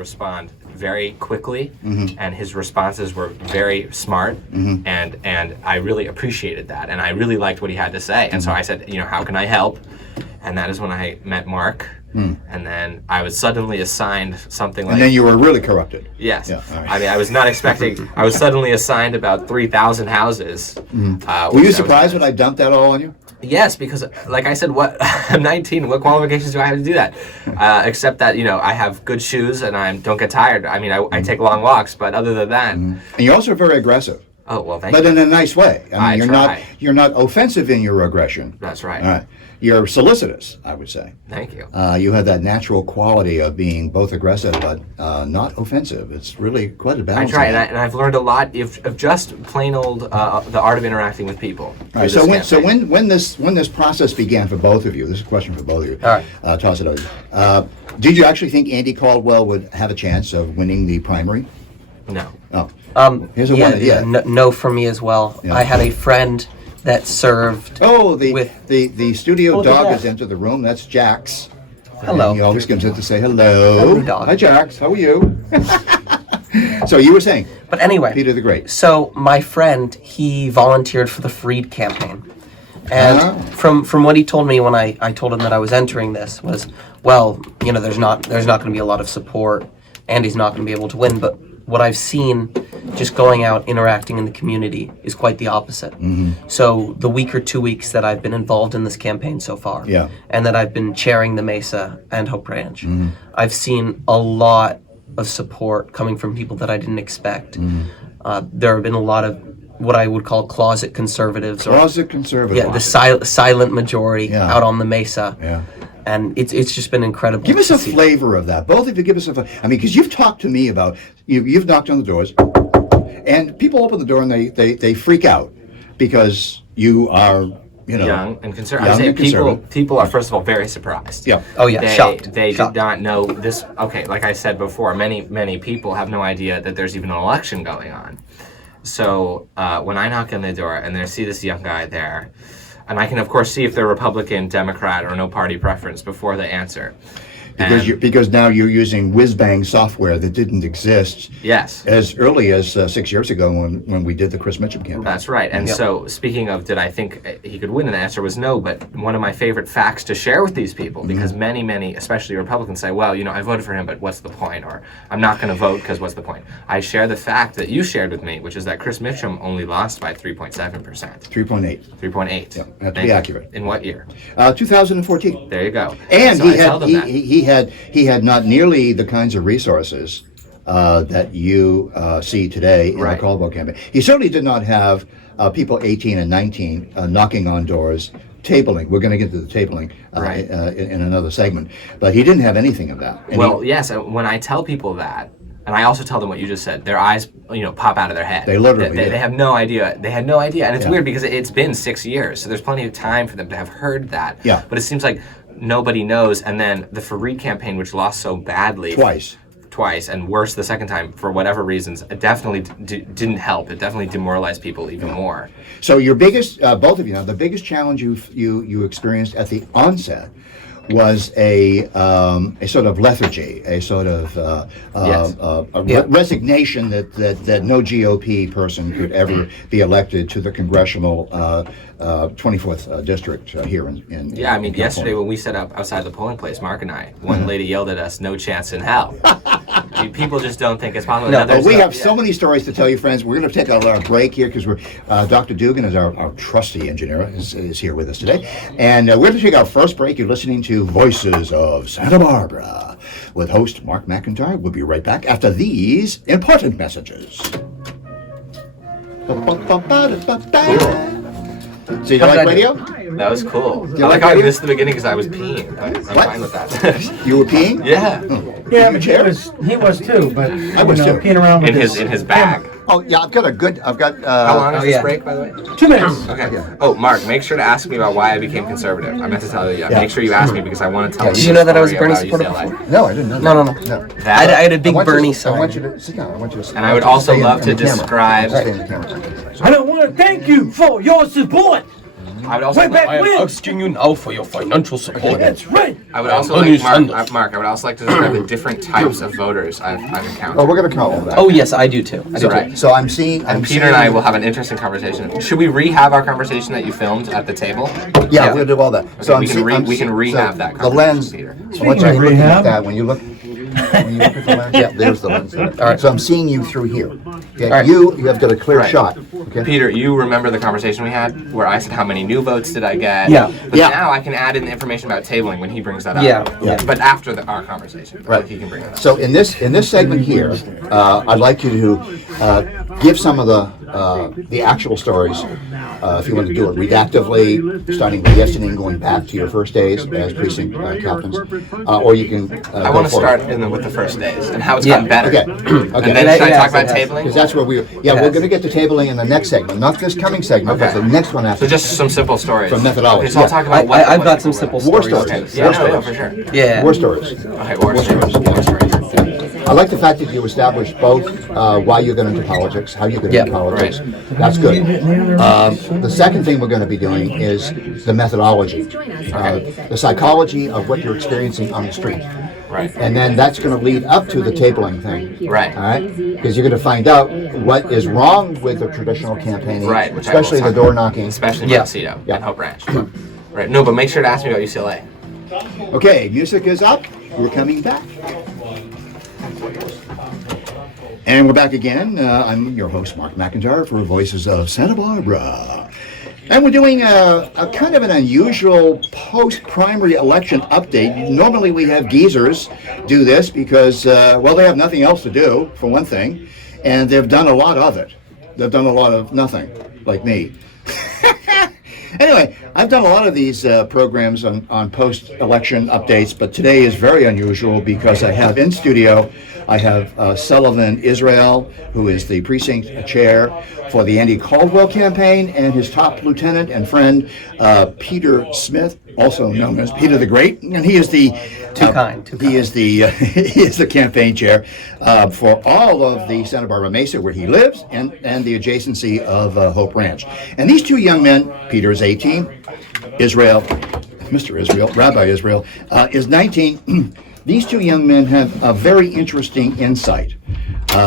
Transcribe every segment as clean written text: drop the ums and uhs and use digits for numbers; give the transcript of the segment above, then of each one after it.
respond very quickly, and his responses were very smart, and I really appreciated that, and I really liked what he had to say. And so I said, how can I help? And that is when I met Mark. And then I was suddenly assigned something like... And then you were really corrupted. Yes. Yeah, all right. I mean, I was not expecting... I was suddenly assigned about 3,000 houses. Were you surprised when I dumped that all on you? Yes, because like I said, I'm 19. What qualifications do I have to do that? Except that, I have good shoes and I don't get tired. I mean, I take long walks, but other than that... And you're also very aggressive. Oh, well, thank you. But in a nice way. I mean, try. You're not offensive in your aggression. That's right. All right. You're solicitous, I would say. Thank you. You have that natural quality of being both aggressive but not offensive. It's really quite a balance. I try, and I've learned a lot of just plain old the art of interacting with people. All right. So when this process began for both of you, this is a question for both of you. All right. Toss it over. Did you actually think Andy Caldwell would have a chance of winning the primary? No. Oh. Here's a one. Yeah. No for me as well. Yeah. I had a friend that served. Oh, with the studio the dog dog. has entered the room. That's Jax. Hello. And he always comes in to say hello. Hello, dog. Hi, Jax. How are you? So you were saying, But anyway, Peter the Great. So my friend, he volunteered for the Freed campaign. And from what he told me when I told him that I was entering this was, well, there's not going to be a lot of support. Andy's not going to be able to win. But what I've seen just going out, interacting in the community is quite the opposite. So the week or 2 weeks that I've been involved in this campaign so far, and that I've been chairing the Mesa and Hope Ranch, I've seen a lot of support coming from people that I didn't expect. There have been a lot of what I would call closet conservatives. Closet conservatives. Yeah, the silent majority out on the Mesa. Yeah. And it's just been incredible. Give us to a see. flavor of that. Both of you give us a flavor. I mean, because you've talked to me about, you've knocked on the doors, and people open the door and they freak out because you are, young and conservative. I say people are, first of all, very surprised. Yeah. Oh yeah, shocked. They Shocked. did not know this. Okay, like I said before, many people have no idea that there's even an election going on. So when I knock on the door and they see this young guy there, and I can, of course, see if they're Republican, Democrat, or no party preference before they answer. Because now you're using whiz-bang software that didn't exist as early as 6 years ago when we did the Chris Mitchum campaign. That's right. And so speaking of did I think he could win, and the answer was no, but one of my favorite facts to share with these people, because many, especially Republicans say, well, I voted for him, but what's the point? Or I'm not going to vote because what's the point? I share the fact that you shared with me, which is that Chris Mitchum only lost by 3.7%. 3.8. 3.8. Yeah, have to be accurate. In what year? 2014. There you go. And so he had not nearly the kinds of resources that you see today in the Caldwell campaign. He certainly did not have people 18 and 19 knocking on doors, tabling. We're going to get to the tabling in another segment. But he didn't have anything of that. And yes. When I tell people that, and I also tell them what you just said, their eyes, pop out of their head. They literally They have no idea. They had no idea. And it's weird because it's been 6 years, so there's plenty of time for them to have heard that. Yeah. But it seems like nobody knows. And then the Fareed campaign, which lost so badly. Twice, and worse the second time, for whatever reasons, it definitely didn't help. It definitely demoralized people even more. So your biggest, both of you, the biggest challenge you experienced at the onset was a sort of lethargy, a sort of resignation that no GOP person could ever be elected to the congressional 24th district here in Yeah, I mean, yesterday when we set up outside the polling place, Mark and I, one lady yelled at us, "No chance in hell." I mean, people just don't think it's possible. No, we have so many stories to tell you, friends. We're going to take a break here because Dr. Dugan is our trusty engineer is here with us today, and we're going to take our first break. You're listening to Voices of Santa Barbara with host Mark McIntire. We'll be right back after these important messages. So you like radio? That was cool. I like like how radio? you missed the beginning because I was peeing. I'm fine with that. You were peeing? Yeah. Yeah, but he was too, but I was too. peeing around with In his bag. Oh yeah, I've got. How long is this break, by the way? 2 minutes. Okay. Oh, Mark, make sure to ask me about why I became conservative. I meant to tell you. Yeah. Make sure you ask me because I want to tell you. Did you know that I was a story Bernie about supporter UCLA. before? No, I didn't know. No. I had a big Bernie sign. I want you to sit down. I want you to. And I would also love to describe. I don't want to thank you for your support. I would also. Way back I when. am asking you now for your financial support. That's right. I would also Bernie like Mark. Sanders. Mark. I would also like to describe the different types of voters I've encountered. Oh, we're going to count all that. Oh yes, I do too. Right. So I'm seeing. And Peter and I will have an interesting conversation. Should we rehab our conversation that you filmed at the table? Yeah, we'll do all that. So I'm we can seeing. we can rehab that The lens. conversation, Peter. So once you're of looking at rehab. that, when you look at the lens, there's the lens. All right. So I'm seeing you through here. Okay. right. You have got a clear Right. shot. Okay. Peter, you remember the conversation we had where I said how many new votes did I get? Yeah. But Yeah. now I can add in the information about tabling when he brings that up. Yeah. But after our conversation, Right. he can bring it up. So in this segment here, I'd like you to give some of the actual stories, if you want to do it redactively, starting with yesterday and going back to your first days as precinct captains, or you can. I want to start with the first days and how it's Yeah. gotten better. Okay. And Okay. then should I Yes, talk about yes. tabling? Because that's where we're going to get to tabling in the next segment, not this coming segment, but Okay. the next one after. So just some simple stories. From methodology, Okay, so I'll yeah. talk about what I've what got some people simple War stories. stories. Okay. War Yeah, I know stories. for sure. Yeah. War stories. Okay, war stories. War stories. I like the fact that you established both why you got into politics, how you got Yeah. into politics. That's good. The second thing we're going to be doing is the methodology, the psychology of what you're experiencing on the street. Right. And then that's going to lead up to the tabling thing. Right. All right? Because you're going to find out what is wrong with the traditional campaigning, Right, which I will especially the talk door about. knocking. Especially Yeah. Montecito Yeah. and Hope Ranch. Right. No, but make sure to ask me about UCLA. Okay, music is up. We're coming back. And we're back again. I'm your host, Mark McIntire, for Voices of Santa Barbara. And we're doing a kind of an unusual post-primary election update. Normally we have geezers do this because, well, they have nothing else to do, for one thing, and they've done a lot of it. They've done a lot of nothing, like me. Anyway, I've done a lot of these programs on post-election updates, but today is very unusual because I have in studio, I have Sullivan Israel, who is the precinct chair for the Andy Caldwell campaign, and his top lieutenant and friend, Peter Smith, also known as Peter the Great, and he is the he is the campaign chair for all of the Santa Barbara Mesa where he lives and the adjacency of Hope Ranch. And these two young men, Peter is 18, Mr. Israel, Rabbi Israel, is 19. These two young men have a very interesting insight.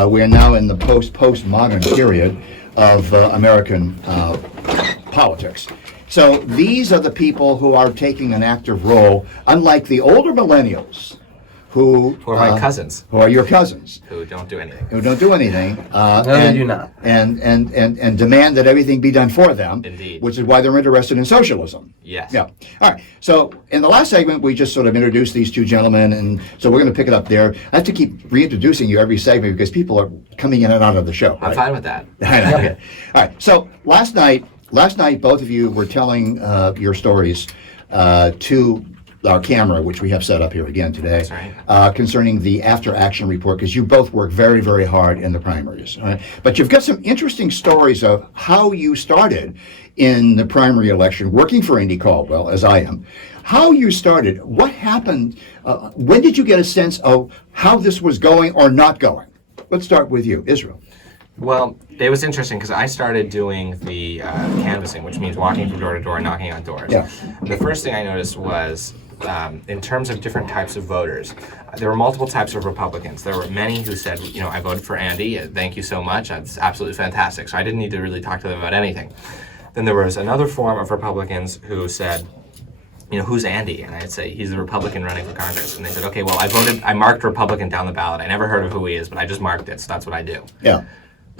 We are now in the postmodern period of American politics. So these are the people who are taking an active role, unlike the older millennials, who are my cousins. who are your cousins, Who don't do anything. who don't do anything, they do not. and demand that everything be done for them. Indeed. Which is why they're interested in socialism. Yes. Yeah. All right. So in the last segment, we just sort of introduced these two gentlemen, and so we're going to pick it up there. I have to keep reintroducing you every segment because people are coming in and out of the show. I'm right? fine with that. Okay. All right. So last night, both of you were telling your stories to our camera, which we have set up here again today, right. concerning the after-action report, because you both work very, very hard in the primaries. All right? But you've got some interesting stories of how you started in the primary election, working for Andy Caldwell, as I am. How you started, what happened, when did you get a sense of how this was going or not going? Let's start with you, Israel. Well, it was interesting because I started doing the canvassing, which means walking from door to door and knocking on doors. Yeah. The first thing I noticed was, in terms of different types of voters, there were multiple types of Republicans. There were many who said, I voted for Andy. Thank you so much. That's absolutely fantastic. So I didn't need to really talk to them about anything. Then there was another form of Republicans who said, who's Andy? And I'd say, he's the Republican running for Congress. And they said, okay, well, I marked Republican down the ballot. I never heard of who he is, but I just marked it, so that's what I do. Yeah.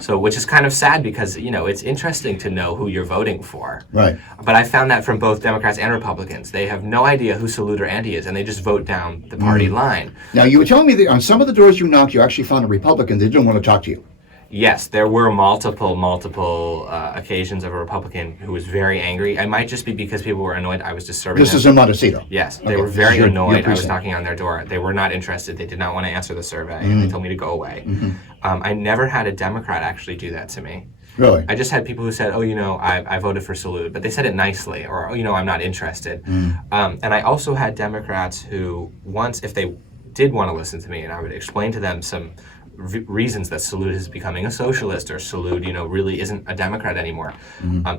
So, which is kind of sad because, it's interesting to know who you're voting for. Right. But I found that from both Democrats and Republicans. They have no idea who Salud or Andy is, and they just vote down the party line. Now, you were telling me that on some of the doors you knocked, you actually found a Republican that didn't want to talk to you. Yes, there were multiple occasions of a Republican who was very angry. It might just be because people were annoyed I was disturbing them. This is in Montecito. Yes, they Okay, were this very is your annoyed. I was precinct. knocking on their door. They were not interested. They did not want to answer the survey, and they told me to go away. I never had a Democrat actually do that to me. Really? I just had people who said, I voted for Salud, but they said it nicely, or, I'm not interested. And I also had Democrats who, once, if they did want to listen to me, and I would explain to them some reasons that Salud is becoming a socialist or Salud, really isn't a Democrat anymore.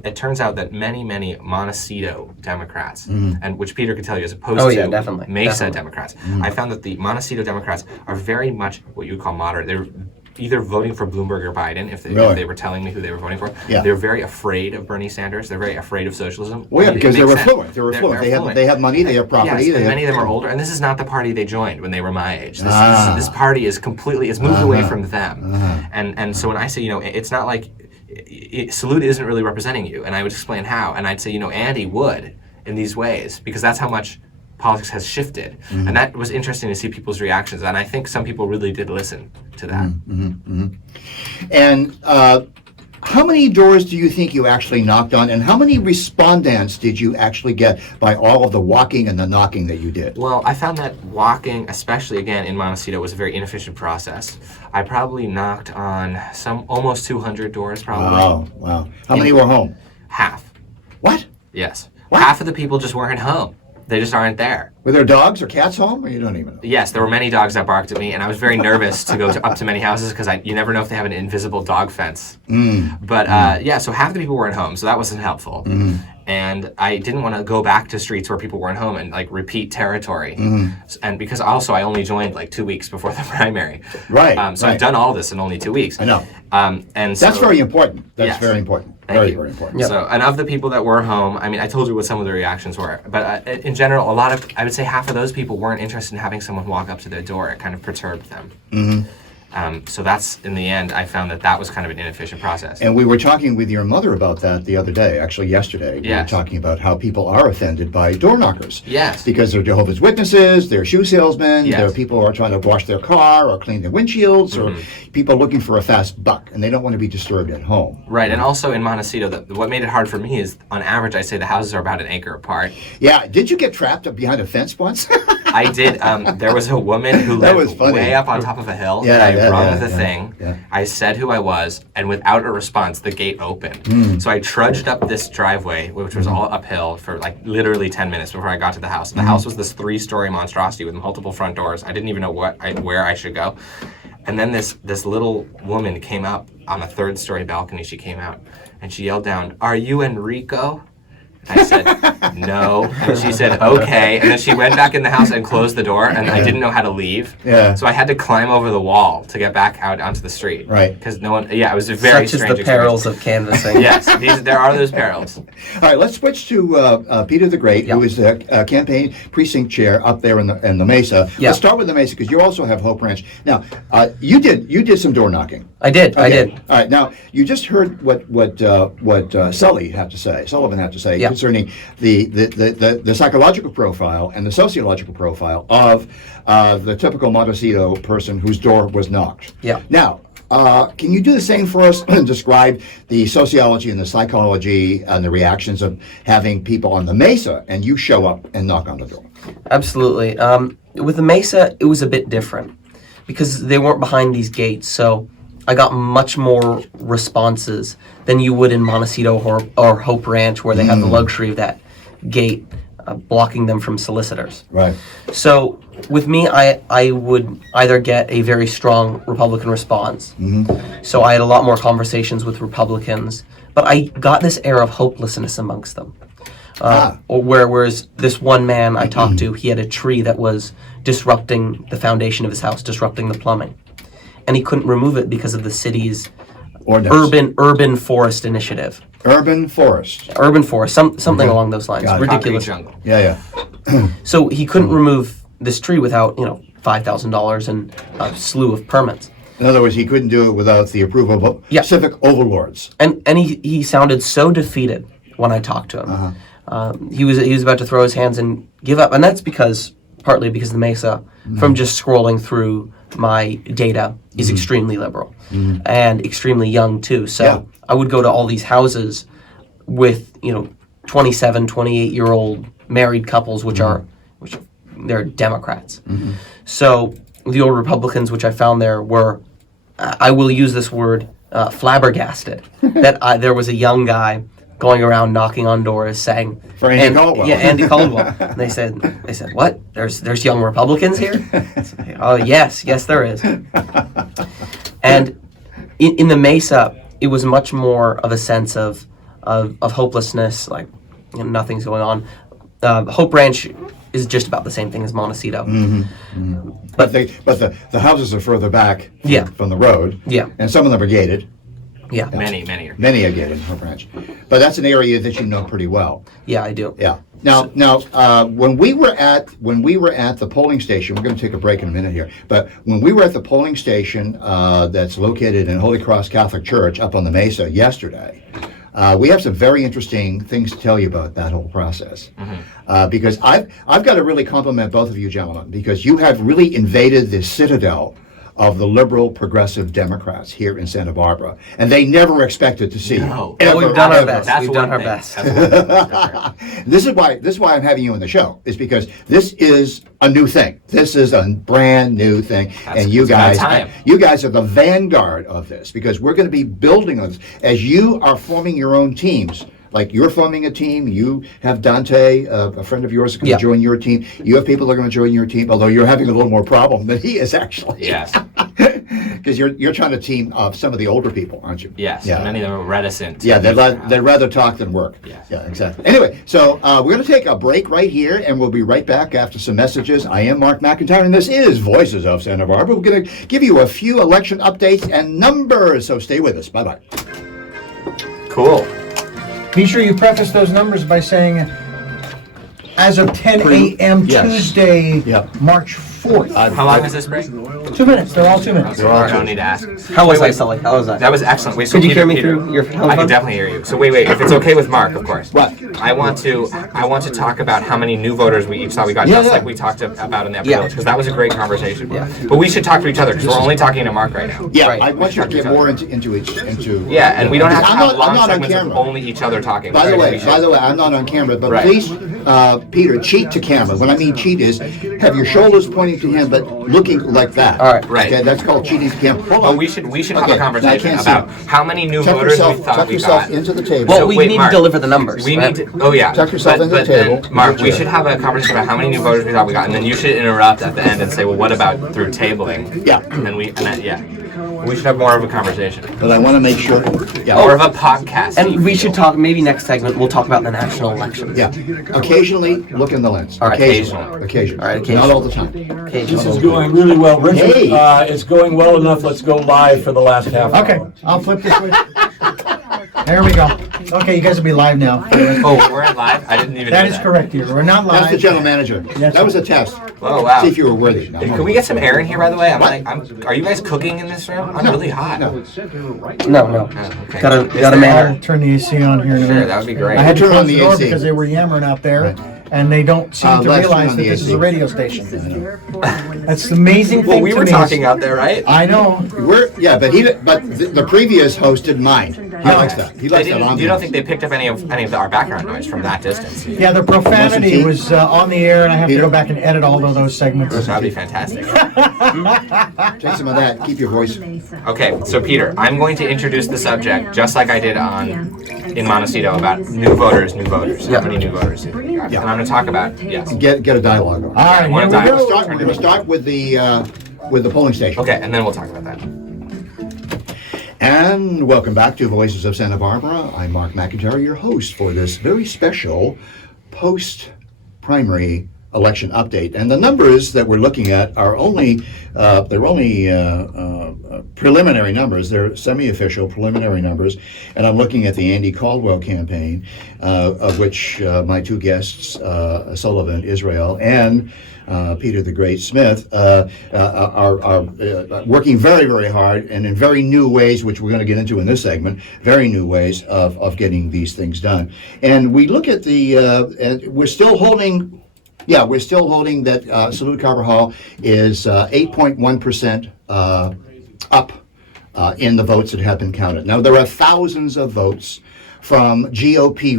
It turns out that many Montecito Democrats, and which Peter could tell you as opposed to definitely, Mesa Democrats, I found that the Montecito Democrats are very much what you would call moderate. They're either voting for Bloomberg or Biden, if they were telling me who they were voting for. Yeah. They're very afraid of Bernie Sanders. They're very afraid of socialism. Well, yeah, because they're makes sense. affluent. They're affluent. They have money. They have property. Yes, and have, many of them are older. And this is not the party they joined when they were my age. This party is completely, it's moved away from them. And so when I say, it's not like, Salud isn't really representing you. And I would explain how. And I'd say, Andy would in these ways, because that's how much politics has shifted. And that was interesting to see people's reactions. And I think some people really did listen to that. And how many doors do you think you actually knocked on, and how many respondents did you actually get by all of the walking and the knocking that you did? Well, I found that walking, especially again in Montecito, was a very inefficient process. I probably knocked on almost 200 doors, probably. Wow. How many were home? Half. What? Yes. What? Half of the people just weren't home. They just aren't there. Were there dogs or cats home, or you don't even know? Yes, there were many dogs that barked at me, and I was very nervous to go up to many houses because you never know if they have an invisible dog fence. But so half the people weren't home, so that wasn't helpful. And I didn't want to go back to streets where people weren't home and repeat territory. And because also I only joined 2 weeks before the primary. Right. So I've done all this in only 2 weeks. I know. And so, that's very important. That's Yes. very important. Thank you. Very important. Yep. So, and of the people that were home, I told you what some of the reactions were. But in general, I would say half of those people weren't interested in having someone walk up to their door. It kind of perturbed them. So that's, in the end, I found that was kind of an inefficient process. And we were talking with your mother about that the other day, actually yesterday. We Yes. were talking about how people are offended by door knockers. Yes. Because they're Jehovah's Witnesses, they're shoe salesmen, Yes. they're people who are trying to wash their car or clean their windshields, or people looking for a fast buck, and they don't want to be disturbed at home. Right, and also in Montecito, what made it hard for me is, on average, I say the houses are about an acre apart. Yeah, did you get trapped up behind a fence once? I did. There was a woman who That was lived funny. way up on top of a hill. Yeah, and I yeah, rung yeah, the yeah, thing. yeah. I said who I was, and without a response, the gate opened. So I trudged up this driveway, which was all uphill, for literally 10 minutes before I got to the house. And the house was this 3-story monstrosity with multiple front doors. I didn't even know where I should go. And then this little woman came up on a 3rd-story balcony. She came out, and she yelled down, "Are you Enrico?" I said, "No." And she said, "Okay." And then she went back in the house and closed the door, and I didn't know how to leave. Yeah. So I had to climb over the wall to get back out onto the street. Right. Because no one, it was a very Such strange is the perils of canvassing. Yes, there are those perils. All right, let's switch to Peter the Great, who is the campaign precinct chair up there in the Mesa. Yeah. Let's start with the Mesa, because you also have Hope Ranch. Now, you did some door knocking. I did. All right. Now, you just heard what Sullivan had to say Yeah. concerning the psychological profile and the sociological profile of the typical Montecito person whose door was knocked. Yeah. Now, can you do the same for us and describe the sociology and the psychology and the reactions of having people on the Mesa and you show up and knock on the door? Absolutely. With the Mesa, it was a bit different because they weren't behind these gates. So I got much more responses than you would in Montecito or Hope Ranch, where they have the luxury of that gate blocking them from solicitors. Right. So with me, I would either get a very strong Republican response. So I had a lot more conversations with Republicans, but I got this air of hopelessness amongst them. Whereas this one man I talked to, he had a tree that was disrupting the foundation of his house, disrupting the plumbing. And he couldn't remove it because of the city's urban forest initiative. Urban forest. Urban forest, something along those lines. Got it. Ridiculous. Concrete jungle. Yeah. So he couldn't remove this tree without, $5,000 and a slew of permits. In other words, he couldn't do it without the approval of civic overlords. And he sounded so defeated when I talked to him. He was about to throw his hands and give up, and that's partly because the Mesa, from just scrolling through my data, is extremely liberal and extremely young too. So I would go to all these houses with 27, 28-year-old married couples, which they're Democrats. So the old Republicans, which I found there, were, I will use this word, flabbergasted that there was a young guy going around knocking on doors saying, For Andy Caldwell. Yeah, Andy Caldwell. And they said, what? There's young Republicans here? Oh, yes, there is. And in the Mesa, it was much more of a sense of hopelessness, like nothing's going on. Hope Ranch is just about the same thing as Montecito. But the houses are further back from the road. Yeah. And some of them are gated. Yeah. Many are. Many are gated in Hope Ranch. But that's an area that you know pretty well. Yeah, I do. Yeah. Now, when we were at the polling station, we're going to take a break in a minute here. But when we were at the polling station that's located in Holy Cross Catholic Church up on the Mesa yesterday, we have some very interesting things to tell you about that whole process. Because I've got to really compliment both of you gentlemen, because you have really invaded the citadel of the liberal progressive Democrats here in Santa Barbara, and they never expected to see you. Well, we've done our best. We've done our best. This is why I'm having you on the show, is because this is a new thing. This is a brand new thing, and you guys are the vanguard of this, because we're going to be building on this as you are forming your own teams. Like you're forming a team, you have Dante, a friend of yours, is going to join your team. You have people that are going to join your team, although you're having a little more problem than he is actually. Yes. Because you're trying to team up some of the older people, aren't you? Yes. Yeah. Many of them are reticent. Yeah, they'd rather talk than work. Yes. Yeah, exactly. Anyway, so we're going to take a break right here, and we'll be right back after some messages. I am Mark McIntire, and this is Voices of Santa Barbara. We're going to give you a few election updates and numbers, so stay with us. Bye-bye. Cool. Be sure you preface those numbers by saying, as of 10 a.m. Tuesday, March 4th. How long is this break? 2 minutes. They're all 2 minutes. I don't need to ask. How was I, Sully? How was I? That was excellent. Wait, so Could you hear me Peter, through your I telephone? can definitely hear you. So wait, if it's okay with Mark, of course. What? I want to talk about how many new voters we each thought we got, just like we talked about in the episode, because that was a great conversation. Yeah. But we should talk to each other, because we're only talking to Mark right now. Yeah, Right. I want you to get more into each. Yeah, and we don't have to I'm have long not on segments of camera. only each other talking. By the right? way, We should- I'm not on camera, but Right. please, Peter, cheat to camera. What I mean cheat is have your shoulders pointing to him, but looking like that. All right. Right. Okay, that's called cheating to camera. Hold Well, on. we should have Okay, a conversation now I can't see. about how many new Tuck voters yourself, we thought tuck we yourself got. into the table. Well, So we wait, need Mark, to deliver the numbers. We right? need to. Oh yeah. Tuck yourself into the then, table. Mark, we should have a conversation about how many new voters we thought we got, and then you should interrupt at the end and say, well, what about through tabling? Yeah. And then we should have more of a conversation. But I want to make sure. Yeah. More of a podcast. And we should talk, maybe next segment, we'll talk about the national elections. Yeah. Occasionally, look in the lens. All right. Occasionally. All right, Not all the time. Okay, This is going really well. Richard, Hey. it's going well enough. Let's go live for the last half hour. Okay, I'll flip this switch. There we go. Okay, you guys will be live now. Oh, we're in live? I didn't even know That is correct, dear. We're not That's the live. general manager. Yes, That was a test. Oh, wow. See if you were worthy. No, Can we get some air in here, by the way? Are you guys cooking in this room? I'm really hot. No. No. Okay. Got a I'll man. turn the AC on here in a Sure, minute. that would be great. I had to Turn on close the the door AC. because they were yammering out there, Right. and they don't seem to let's turn realize on that the this is AC. a radio station. That's the amazing thing Well, we to were me. talking out there, right? I know. But the previous host didn't mind. He likes that. He likes that on You don't think they picked up any of our background noise from that distance? Yeah, the profanity tea? was on the air, and I have to go back and edit all of those segments. That would be fantastic. Take some of that. Keep your voice. Okay, so Peter, I'm going to introduce the subject just like I did in Montecito about new voters. Yeah. How many new voters? And I'm going to talk about Get a dialogue going. All right, One here we time. go. We're going to start with the polling station. Okay, and then we'll talk about that. And welcome back to Voices of Santa Barbara. I'm Mark McIntire, your host for this very special post-primary election update. And the numbers that we're looking at are only preliminary numbers. They're semi-official preliminary numbers. And I'm looking at the Andy Caldwell campaign, of which my two guests, Sullivan Israel and Peter the Great Smith, are working very, very hard and in very new ways, which we're going to get into in this segment, very new ways of getting these things done. And we look at we're still holding that Salud Carbajal is 8.1% up in the votes that have been counted. Now, there are thousands of votes from GOP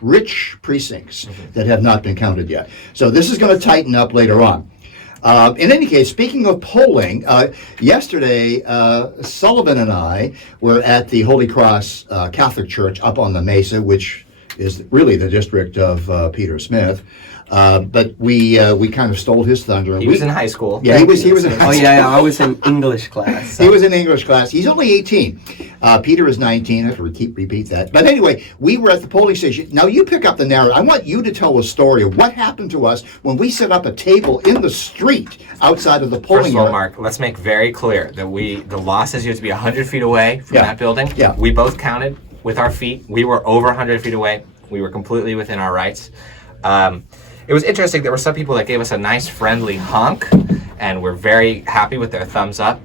rich precincts that have not been counted yet. So this is going to tighten up later on. In any case, speaking of polling, yesterday Sullivan and I were at the Holy Cross Catholic Church up on the Mesa, which is really the district of Peter Smith. But we kind of stole his thunder. He was in high school. Yeah, he was in high Oh school. yeah, I was in English class. So. He was in English class. He's only 18. Peter is 19. I have to repeat that. But anyway, we were at the polling station. Now you pick up the narrative. I want you to tell the story of what happened to us when we set up a table in the street outside of the polling First of all, unit. Mark, let's make very clear that the law says you have to be 100 feet away from Yeah. that building. Yeah. We both counted with our feet. We were over 100 feet away. We were completely within our rights. It was interesting. There were some people that gave us a nice friendly honk, and we're very happy with their thumbs up.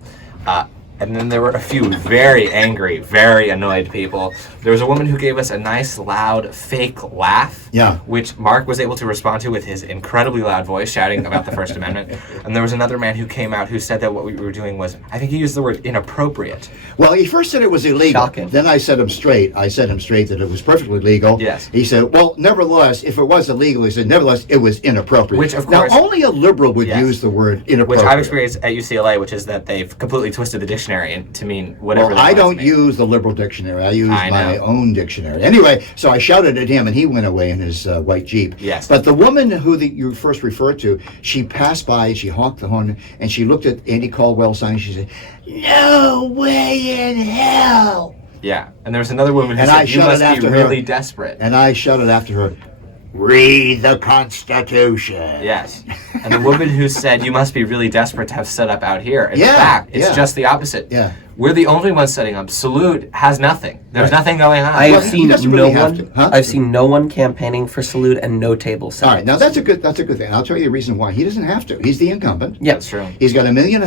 And then there were a few very angry, very annoyed people. There was a woman who gave us a nice, loud, fake laugh, Yeah. which Mark was able to respond to with his incredibly loud voice, shouting about the First Amendment. And there was another man who came out who said that what we were doing was, I think he used the word inappropriate. Well, he first said it was illegal. Shocking. Then I set him straight. I set him straight that it was perfectly legal. Yes. He said, well, nevertheless, if it was illegal, he said, nevertheless, it was inappropriate. Which, of course- Now, only a liberal would Yes. use the word Which inappropriate. I've experienced at UCLA, which is that they've completely twisted the dictionary to mean whatever Well, they I want it to don't mean. use the liberal dictionary. I use I my know. own dictionary. Anyway, so I shouted at him, and he went away in his white Jeep. Yes. But the woman who you first referred to, she passed by, she honked the horn, and she looked at Andy Caldwell's sign, and she said, "No way in hell!" Yeah, and there was another woman who And I said, you shouted must be after her. really desperate. And I shouted after her, "Read the Constitution." Yes. And the woman who said, you must be really desperate to have set up out here. In Yeah, fact, it's yeah. just the opposite. Yeah. We're the only ones setting up. Salud has nothing. There's nothing going on. I Well, have he seen doesn't no really have one. to, huh? I've seen no one campaigning for Salud and no table set. All right, now that's a good thing. I'll tell you the reason why. He doesn't have to. He's the incumbent. Yeah, That's true. He's got $1.5 million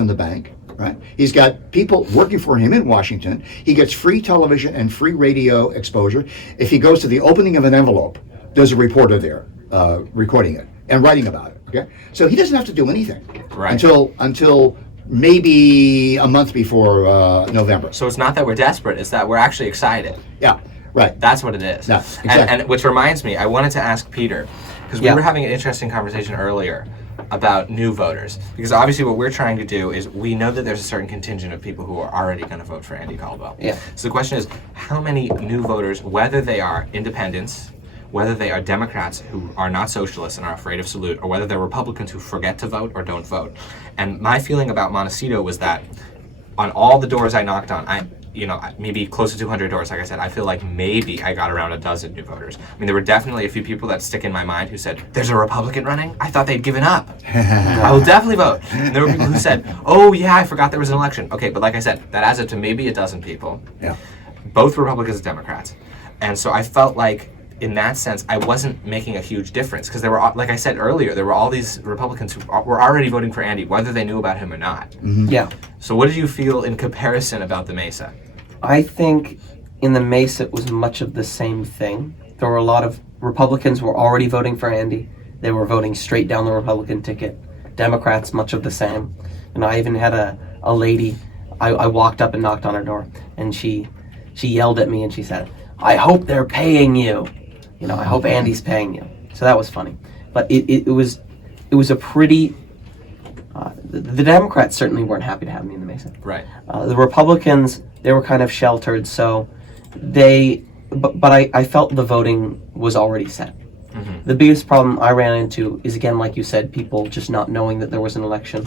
in the bank, right? He's got people working for him in Washington. He gets free television and free radio exposure. If he goes to the opening of an envelope, there's a reporter there recording it and writing about it. Okay, so he doesn't have to do anything Right. until maybe a month before November. So it's not that we're desperate, it's that we're actually excited. Yeah, right. That's what it is. Yeah, exactly. And which reminds me, I wanted to ask Peter, because we Yeah. were having an interesting conversation earlier about new voters. Because obviously what we're trying to do is we know that there's a certain contingent of people who are already going to vote for Andy Caldwell. Yeah. So the question is, how many new voters, whether they are independents, whether they are Democrats who are not socialists and are afraid of Salud, or whether they're Republicans who forget to vote or don't vote. And my feeling about Montecito was that on all the doors I knocked on, maybe close to 200 doors, like I said, I feel like maybe I got around a dozen new voters. I mean, there were definitely a few people that stick in my mind who said, there's a Republican running? I thought they'd given up. I will definitely vote. And there were people who said, oh yeah, I forgot there was an election. Okay, but like I said, that adds up to maybe a dozen people. Yeah. Both Republicans and Democrats. And so I felt like, in that sense, I wasn't making a huge difference because there were, like I said earlier, there were all these Republicans who were already voting for Andy, whether they knew about him or not. Yeah. So what did you feel in comparison about the Mesa? I think in the Mesa it was much of the same thing. There were a lot of Republicans who were already voting for Andy. They were voting straight down the Republican ticket. Democrats, much of the same. And I even had a lady, I walked up and knocked on her door, and she yelled at me and she said, I hope they're paying you. I hope Andy's paying you. So that was funny. But it was a pretty... the Democrats certainly weren't happy to have me in the Mesa. Right. The Republicans, they were kind of sheltered, so but I felt the voting was already set. Mm-hmm. The biggest problem I ran into is, again, like you said, people just not knowing that there was an election,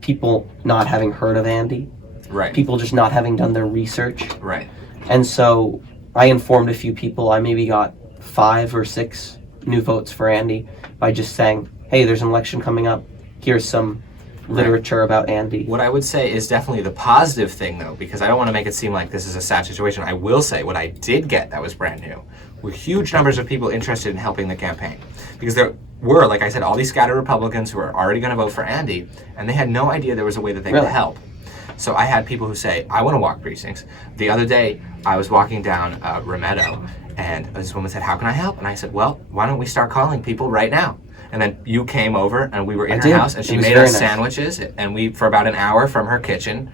people not having heard of Andy, Right. people just not having done their research. Right. And so I informed a few people. I maybe got 5 or 6 new votes for Andy by just saying, hey, there's an election coming up. Here's some literature about Andy. What I would say is definitely the positive thing, though, because I don't want to make it seem like this is a sad situation. I will say what I did get that was brand new were huge numbers of people interested in helping the campaign. Because there were, like I said, all these scattered Republicans who were already going to vote for Andy, and they had no idea there was a way that they could Really? help. So I had people who say, I want to walk precincts. The other day, I was walking down Remedo, and this woman said, how can I help? And I said, well, why don't we start calling people right now? And then you came over, and we were in I her did. house, and It she was made very us nice. sandwiches, and we, for about an hour from her kitchen,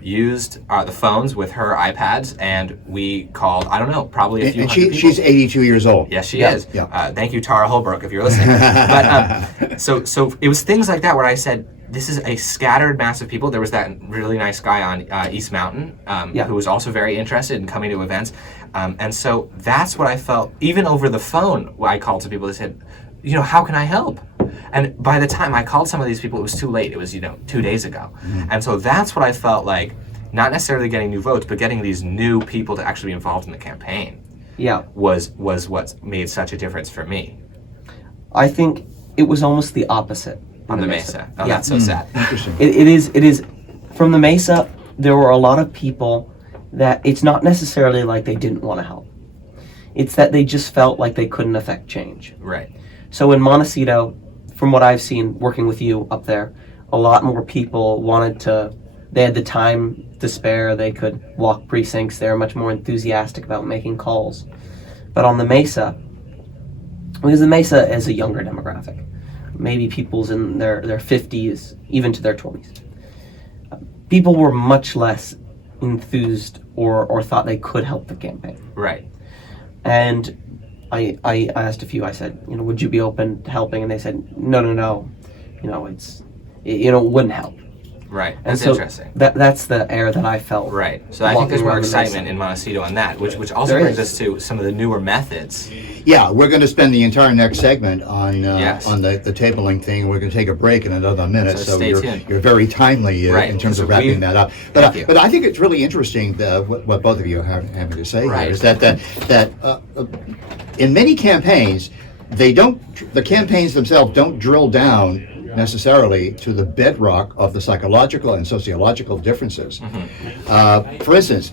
used the phones with her iPads, and we called, I don't know, probably a few And hundred people. she's 82 years old. Yes, she Yeah. is. Yeah. Thank you, Tara Holbrook, if you're listening. But so it was things like that where I said, this is a scattered mass of people. There was that really nice guy on East Mountain who was also very interested in coming to events. And so that's what I felt. Even over the phone, I called to people that said, how can I help? And by the time I called some of these people, it was too late. It was, 2 days ago. Mm-hmm. And so that's what I felt like, not necessarily getting new votes, but getting these new people to actually be involved in the campaign was what made such a difference for me. I think it was almost the opposite. On the Mesa. Oh, that's so sad. Interesting. It is. From the Mesa, there were a lot of people that it's not necessarily like they didn't want to help. It's that they just felt like they couldn't affect change. Right. So in Montecito, from what I've seen working with you up there, a lot more people they had the time to spare, they could walk precincts, they were much more enthusiastic about making calls. But on the Mesa, because the Mesa is a younger demographic, maybe people's in their 50s, even to their 20s. People were much less enthused or thought they could help the campaign. Right. And I asked a few, I said, would you be open to helping? And they said, no. It wouldn't help. Right. And That's so interesting. That's the air that I felt. Right. So I think there's more walking around the excitement Mesa. in Montecito on that, which also There brings is. us to some of the newer methods. Yeah, we're going to spend the entire next segment on Yes. on the tabling thing. We're going to take a break in another minute, So stay tuned. you're very timely Right. in terms So of wrapping that up. But Thank you. but I think it's really interesting what both of you are having to say Right. here is that in many campaigns the campaigns themselves don't drill down necessarily to the bedrock of the psychological and sociological differences. Mm-hmm. For instance,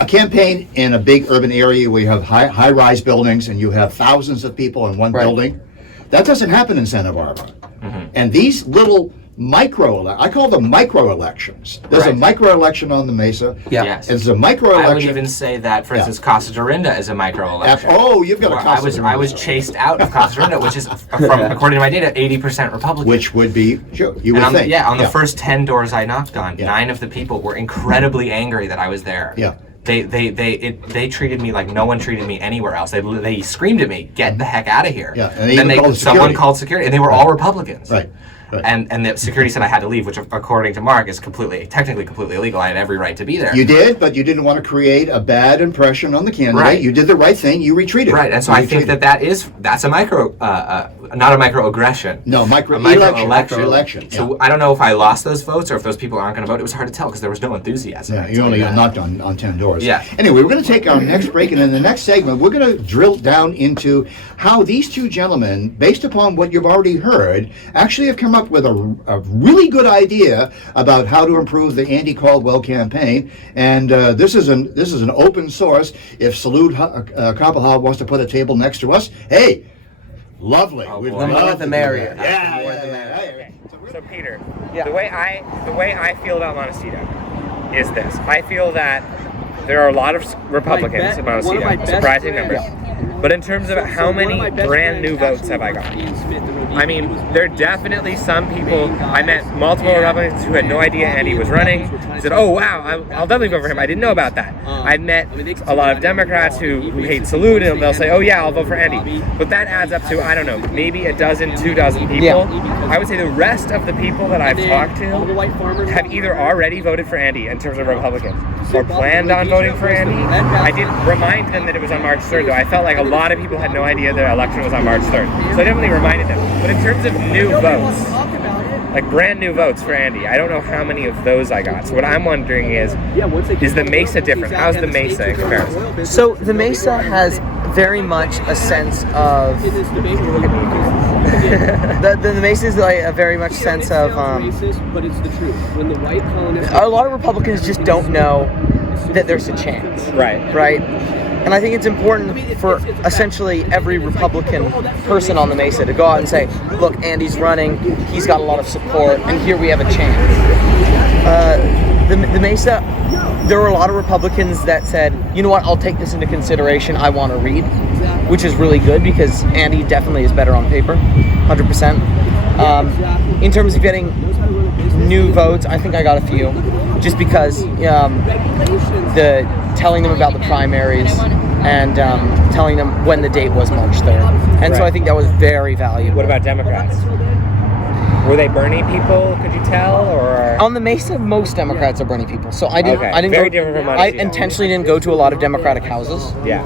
a campaign in a big urban area where you have high-rise buildings and you have thousands of people in one building, that doesn't happen in Santa Barbara. Mm-hmm. And these little I call them micro-elections. There's a Right. micro-election on the Mesa. Yeah. Yes. There's a micro-election. I would even say that, for instance, Casa Dorinda is a micro-election. You've got a Where Casa I was Dorinda. chased out of Casa Dorinda, which is, according to my data, 80% Republican. Which would be, sure, you would and think. on the first 10 doors I knocked on, 9 of the people were incredibly angry that I was there. Yeah. They treated me like no one treated me anywhere else. They screamed at me, "Get the heck out of here!" Yeah, and then even called someone security. called security, and they were all Republicans. Right. Right. And the security said I had to leave, which according to Mark is technically completely illegal. I had every right to be there. You did, but you didn't want to create a bad impression on the candidate. Right. You did the right thing. You retreated. Right, and so You I think retreated. that's a not a microaggression. No, A micro-election. microelection. So I don't know if I lost those votes or if those people aren't going to vote. It was hard to tell because there was no enthusiasm. Yeah, I can you tell only that. knocked on 10 doors. Yeah. Anyway, we're going to take our next break, and in the next segment, we're going to drill down into how these two gentlemen, based upon what you've already heard, actually have come up with a really good idea about how to improve the Andy Caldwell campaign. And this is an open source. If Salud Carbajal wants to put a table next to us, hey, lovely. We'd boy. The more love the to do merrier. that. Yeah, The more yeah, the yeah, merrier. yeah. So Peter, Yeah. the way I feel about Montecito is this. I feel that there are a lot of Republicans in Montecito, surprising numbers. But in terms of how many brand new votes have I gotten? I mean, there are definitely some people. I met multiple Republicans who had no idea Andy was running. Said, "Oh wow, I'll definitely vote for him. I didn't know about that." I've met a lot of Democrats who hate Salud, and they'll say, "Oh yeah, I'll vote for Andy." But that adds up to, I don't know, maybe a dozen, 2 dozen people. Yeah. I would say the rest of the people that I've talked to have either already voted for Andy in terms of Republicans or planned on voting for Andy. I did remind them that it was on March 3rd, though. I felt like a lot of people had no idea the election was on March 3rd. So I definitely reminded them. But in terms of new votes, like brand new votes for Andy, I don't know how many of those I got. So what I'm wondering is the Mesa different? How's the Mesa in comparison? So the Mesa has very much a sense of the Mesa is like a very much sense of but it's the truth. When the white colonists a lot of Republicans just don't know that there's a chance. Right? And I think it's important for essentially every Republican person on the Mesa to go out and say, look, Andy's running, he's got a lot of support, and here we have a chance. The Mesa, there were a lot of Republicans that said, you know what, I'll take this into consideration, I want to read, which is really good because Andy definitely is better on paper, 100%. In terms of getting new votes, I think I got a few, just because telling them about the primaries and telling them when the date was March 3rd. And so I think that was very valuable. What about Democrats? Were they Bernie people? Could you tell, or On the Mesa, most Democrats are Bernie people. So I didn't. Okay. I didn't Very go. different from I Montecito. intentionally didn't go to a lot of Democratic houses. yeah?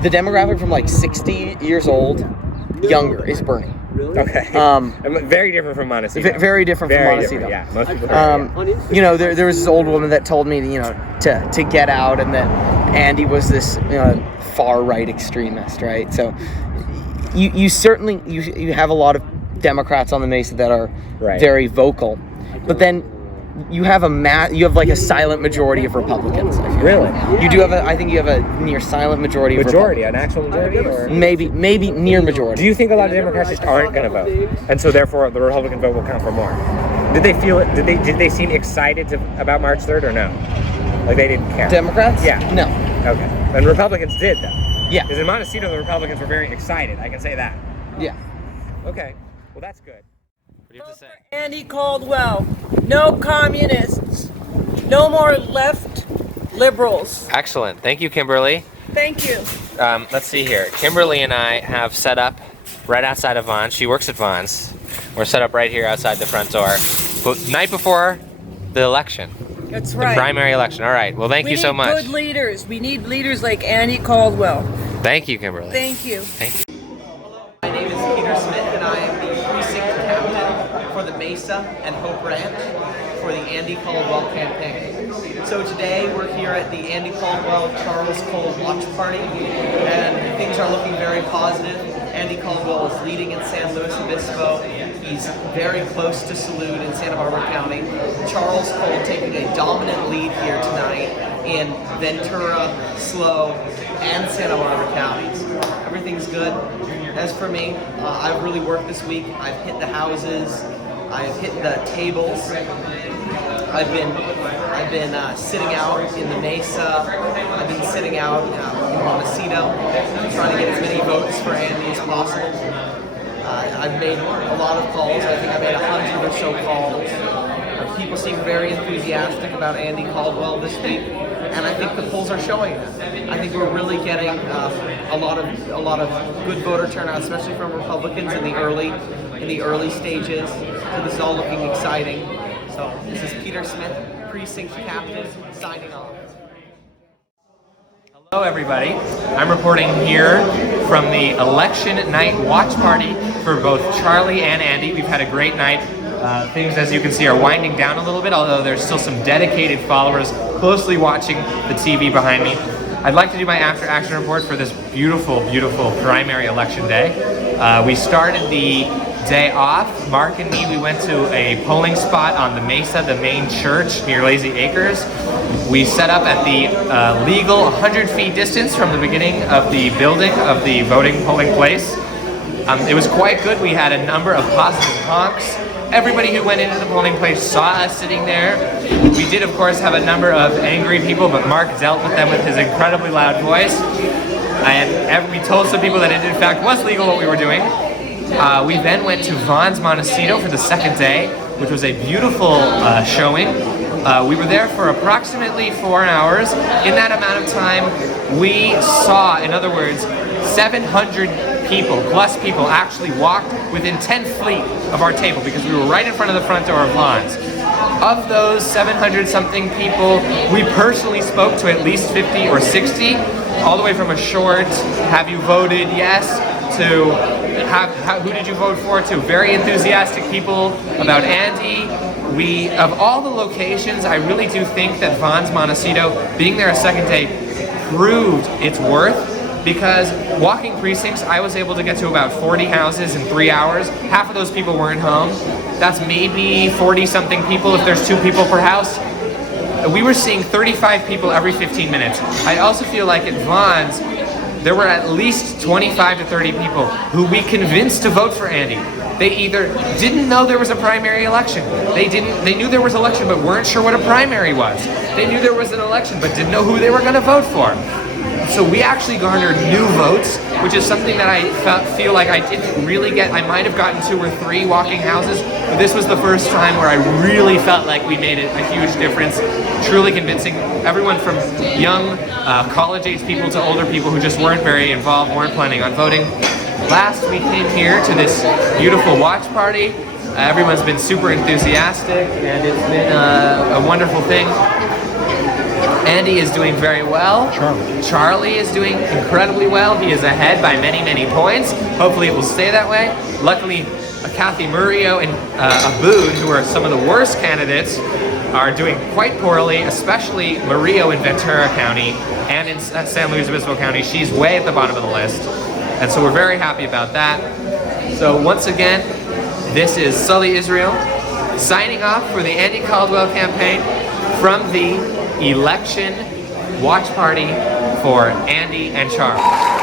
The demographic from like 60 years old, younger is Bernie. Okay. Very different from Montecito. Very different from Montecito. Yeah, most people are. You know, there was this old woman that told me, you know, to get out, and that Andy was this, you know, far right extremist, right? So you certainly you have a lot of Democrats on the Mesa that are very vocal, but then you have like a silent majority of Republicans. I feel. Really? You do have I think you have a near silent majority of Majority, an actual majority, or maybe near majority. do you think a lot of Democrats just aren't going to vote, and so therefore the Republican vote will count for more? Did they feel it? Did they seem excited about March 3rd or no? Like they didn't care. Democrats? Yeah. No. Okay. And Republicans did though. Yeah. Because in Montecito the Republicans were very excited. I can say that. Yeah. Okay. Well, that's good. What do you have to say? Andy Caldwell. No communists. No more left liberals. Excellent. Thank you, Kimberly. Thank you. Let's see here. Kimberly and I have set up right outside of Vaughn's. She works at Vaughn's. We're set up right here outside the front door. But night before the election. That's The right. primary election. All right. Well, thank you so much. We need good leaders. We need leaders like Andy Caldwell. Thank you, Kimberly. Thank you. Thank you. My name is Peter Smith, and I am the precinct captain for the Mesa and Hope Ranch for the Andy Caldwell campaign. So today we're here at the Andy Caldwell Charles Cole watch party, and things are looking very positive. Andy Caldwell is leading in San Luis Obispo. He's very close to Salud in Santa Barbara County. Charles Cole taking a dominant lead here tonight in Ventura, SLO, and Santa Barbara counties. Everything's good. As for me, I've really worked this week. I've hit the houses. I've hit the tables. I've been sitting out in the Mesa. I've been sitting out in Montecito, trying to get as many votes for Andy as possible. I've made a lot of calls. I think I made 100 or so calls. People seem very enthusiastic about Andy Caldwell this week, and I think the polls are showing that. I think we're really getting a lot of good voter turnout, especially from Republicans in the early stages. So this is all looking exciting. So this is Peter Smith, precinct captain, signing off. Hello, everybody. I'm reporting here from the election night watch party for both Charlie and Andy. We've had a great night. Things, as you can see, are winding down a little bit, although there's still some dedicated followers closely watching the TV behind me. I'd like to do my after-action report for this beautiful, beautiful primary election day. We started the day off. Mark and me, we went to a polling spot on the Mesa, the main church near Lazy Acres. We set up at the legal 100 feet distance from the beginning of the building of the voting polling place. It was quite good. We had a number of positive honks. Everybody who went into the polling place saw us sitting there. We did, of course, have a number of angry people, but Mark dealt with them with his incredibly loud voice. And we told some people that it, in fact, was legal what we were doing. We then went to Vaughn's Montecito for the second day, which was a beautiful showing. We were there for approximately 4 hours. In that amount of time, we saw, in other words, 700 people, plus people, actually walked within 10 feet of our table because we were right in front of the front door of Vaughn's. Of those 700 something people, we personally spoke to at least 50 or 60, all the way from a short, have you voted yes, to who did you vote for, to very enthusiastic people about Andy. Of all the locations, I really do think that Vaughn's Montecito, being there a second day, proved its worth. Because walking precincts, I was able to get to about 40 houses in 3 hours. Half of those people weren't home. That's maybe 40-something people if there's 2 people per house. We were seeing 35 people every 15 minutes. I also feel like at Vaughn's, there were at least 25 to 30 people who we convinced to vote for Andy. They either didn't know there was a primary election. They knew there was an election but weren't sure what a primary was. They knew there was an election but didn't know who they were going to vote for. So we actually garnered new votes, which is something that I feel like I didn't really get. I might have gotten 2 or 3 walking houses, but this was the first time where I really felt like we made a huge difference, truly convincing everyone from young college-age people to older people who just weren't very involved, weren't planning on voting. last we came here to this beautiful watch party, everyone's been super enthusiastic, and it's been a wonderful thing. Andy is doing very well. Charlie is doing incredibly well. He is ahead by many, many points. Hopefully it will stay that way. Luckily, Kathy Murillo and Abood, who are some of the worst candidates, are doing quite poorly, especially Murillo in Ventura County and in San Luis Obispo County. She's way at the bottom of the list. And so we're very happy about that. So once again, this is Sully Israel signing off for the Andy Caldwell campaign from the election watch party for Andy and Charles.